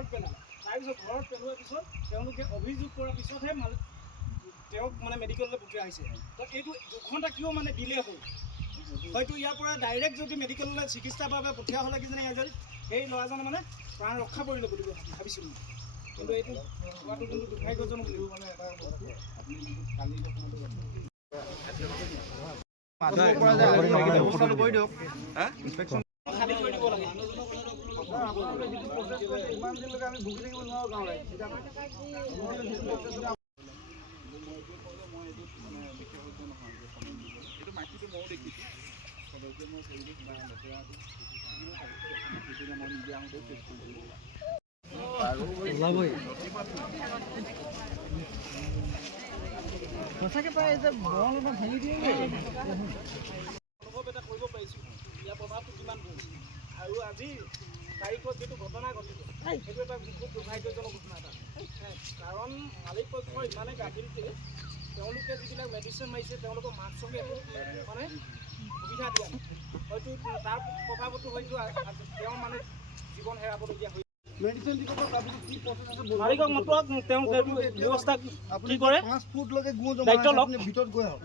ঘৰত পেলালে তাৰপিছত ঘৰত পেলোৱাৰ পিছত তেওঁলোকে অভিযোগ কৰাৰ পিছতহে তেওঁক মানে মেডিকেললৈ পঠিওৱা হৈছে তো এইটো 2 ঘণ্টা কিয় মানে ডিলে হ'ল হয়তো ইয়াৰ পৰা ডাইৰেক্ট যদি মেডিকেললৈ চিকিৎসাৰ বাবে পঠিওৱা হ'লে কিজানি আজি সেই ল'ৰাজনে মানে প্ৰাণ ৰক্ষা পৰিলে বুলি ভাবিছিলোঁ কিন্তু এইটো হোৱাটো কিন্তু দুৰ্ভাগ্যজনক বুলি মানে এটা বস্তু আপুনি কালি খালী কৰি দিব লাগে ইমান দিনলৈকে আমি ভুগি থাকিব নোৱাৰোঁ গাঁৱলৈ এইটো মাটিটো ময়ো দেখিছোঁ সদস্য মই পৰিৱেশ বা লেতেৰাটো মই নিজে আহোঁতেও চেক কৰিছিলোঁ সঁচাকৈ পাই যে বল এটা ভাঙি দিয়ে অনুভৱ এটা কৰিব পাৰিছোঁ ইয়াৰ প্ৰভাৱটো কিমান পৰিছে আৰু আজি তাৰিখত যিটো ঘটনা ঘটিছে সেইটো এটা খুব দুৰ্ভাগ্যজনক ঘটনা এটা কাৰণ মালিক পক্ষৰ ইমানে গাফিলতি তেওঁলোকে যিবিলাক মেডিচিন মাৰিছে তেওঁলোকৰ মাক চকে একো মানে সুবিধা দিয়া নাই হয়তো তাৰ প্ৰভাৱতো হয়তো তেওঁ মানে জীৱন হেৰাবলগীয়া হৈছে মেডিচিন দিব কি প্ৰচেছ আছে মালিকক মতোৱা তেওঁ ব্যৱস্থা কি কৰে 5 ফুটলৈকে গু জমা আপুনি ভিতৰত গৈ আহক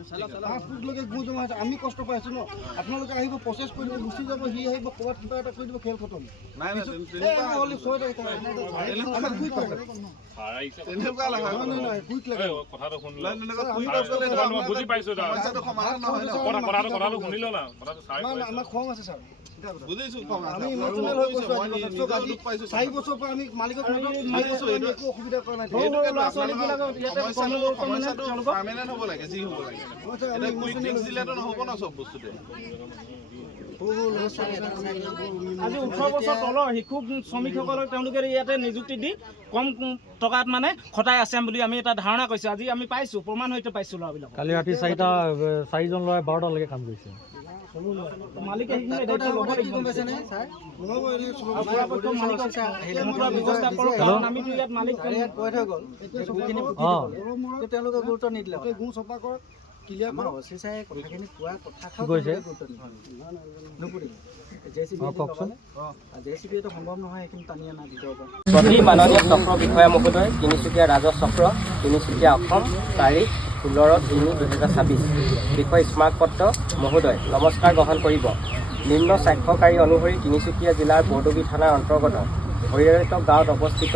5 ফুটলৈকে গু জমা আছে আমি কষ্ট পাইছোঁ ন আপোনালোকে আহিব প্ৰচেছ কৰি দিব গুচি যাব সি আহিব ক'ৰবাত কিবা এটা কৰি দিব খেল খতম নাই তেনেকুৱা হ'লে ছয় তাৰিখ আমাক কুইক লাগে তেনেকুৱা লাগে নাই কুইক লাগে কথাটো শুনিলা বুজি পাইছোঁ কথাটো সমাধান নহয় কথাটো শুনিলো না কথাটো আমাৰ খং আছে ছাৰ বুজিছোঁ আমি ইমোশনাল হৈ গৈছোঁ 4 বছৰ পৰা আমি মালিকক একো অসুবিধা কৰা নাই সমস্যাটো পাৰ্মানেণ্ট হ'ব লাগে যি হ'ব লাগে এটা কুইক ফিক্স দিলেতো নহ'ব ন চব বস্তুতে আজি 18 বছৰ তলৰ শিশু শ্ৰমিকসকলক তেওঁলোকে ইয়াতে নিযুক্তি দি কম টকাত মানে খটাই আছে বুলি আমি এটা ধাৰণা কৰিছোঁ আজি আমি পাইছোঁ প্ৰমাণ হয়তো পাইছোঁ ল'ৰাবিলাক কালি ৰাতি 4জন ল'ৰাই 12টালৈকে কাম কৰিছে মালিকে সেইখিনি দায়িত্ব ল'ব লাগিব গম পাইছে নে ছাৰ ব্যৱস্থা কৰক কাৰণ আমিতো ইয়াত মালিক কৈ থৈ গ'ল তেওঁলোকে গুৰুত্ব নিদিলে গু চফা কৰক ক্লিয়াৰ আমাৰ অচি চাই কথাখিনি কোৱা কথা কৈছে জেচিবিটো সম্ভৱ নহয় এইখিনি টানি অনা ভিতৰৰ পৰা প্ৰতি মাননীয় চক্ৰ বিষয়া মহোদয় তিনিচুকীয়া ৰাজহ চক্ৰ তিনিচুকীয়া অসম তাৰিখ 16/3/2026 বিষয় স্মাৰকপত্ৰ মহোদয় নমস্কাৰ গ্ৰহণ কৰিব নিম্ন স্বাক্ষৰকাৰী অনুসৰি তিনিচুকীয়া জিলাৰ বৰডুবি থানাৰ অন্তৰ্গত ভৈৰাৰিত গাঁৱত অৱস্থিত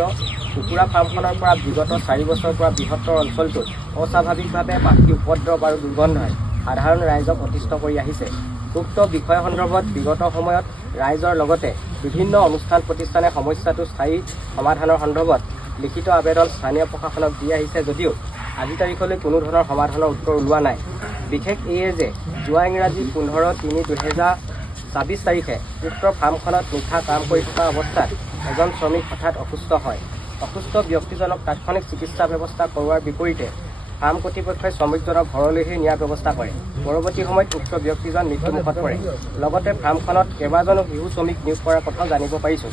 কুকুৰা ফাৰ্মখনৰ পৰা বিগত 4 বছৰৰ পৰা বৃহত্তৰ অঞ্চলটোত অস্বাভাৱিকভাৱে পাখি উপদ্ৰৱ আৰু দুৰ্গন্ধই সাধাৰণ ৰাইজক অতিষ্ঠ কৰি আহিছে উক্ত বিষয় সন্দৰ্ভত বিগত সময়ত ৰাইজৰ লগতে বিভিন্ন অনুষ্ঠান প্ৰতিষ্ঠানে সমস্যাটো স্থায়ী সমাধানৰ সন্দৰ্ভত লিখিত আবেদন স্থানীয় প্ৰশাসনক দি আহিছে যদিও আজি তাৰিখলৈ কোনো ধৰণৰ সমাধানৰ উত্তৰ ওলোৱা নাই বিশেষ এয়ে যে যোৱা ইংৰাজী 15/3/2026 তাৰিখে উক্ত ফাৰ্মখনত নিশা কাম কৰি থকা অৱস্থাত এজন শ্ৰমিক হঠাৎ অসুস্থ হয় অসুস্থ ব্যক্তিজনক তাৎক্ষণিক চিকিৎসা ব্যৱস্থা কৰোৱাৰ বিপৰীতে ফাৰ্ম কৰ্তৃপক্ষই শ্ৰমিকজনক ঘৰলৈহে নিয়াৰ ব্যৱস্থা কৰে পৰৱৰ্তী সময়ত উক্ত ব্যক্তিজন মৃত্যুমুখত পৰে লগতে ফাৰ্মখনত কেইবাজনো শিশু শ্ৰমিক নিয়োগ কৰাৰ কথাও জানিব পাৰিছোঁ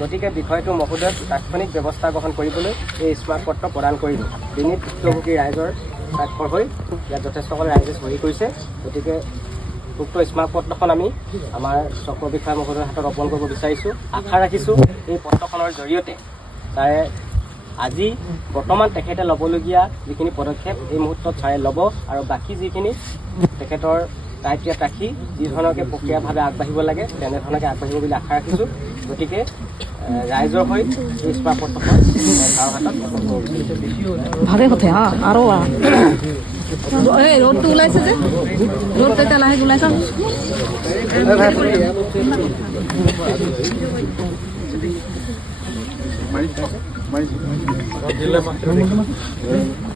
গতিকে বিষয়টো মহোদয়ক তাৎক্ষণিক ব্যৱস্থা গ্ৰহণ কৰিবলৈ এই স্মাৰকপত্ৰ প্ৰদান কৰিলোঁ বিনীত ভুক্তভোগী ৰাইজৰ স্বাক্ষৰ হৈ ইয়াত যথেষ্টসকলে ৰাইজে সহি কৰিছে গতিকে উক্ত স্মাৰকপত্ৰখন আমি আমাৰ চক্ৰ বিষয়া মহোদয়ৰ হাতত অৰ্পণ কৰিব বিচাৰিছোঁ আশা ৰাখিছোঁ এই পত্ৰখনৰ জৰিয়তে তাৰে আজি বৰ্তমান তেখেতে ল'বলগীয়া যিখিনি পদক্ষেপ এই মুহূৰ্তত ছাৰে ল'ব আৰু বাকী যিখিনি তেখেতৰ দায়িত্বত ৰাখি যি ধৰণকে প্ৰক্ৰিয়াভাৱে আগবাঢ়িব লাগে তেনেধৰণকে আগবাঢ়িব বুলি আশা ৰাখিছোঁ গতিকে ৰাইজৰ হৈ এই স্মাৰকপত্ৰখন ছাৰৰ হাতত অৰ্পণ কৰিব বিচাৰিছোঁ ভালে কথা আৰু এই ৰ'দটো ওলাইছে যে ৰ'দ এতিয়া লাহে ওলাইছে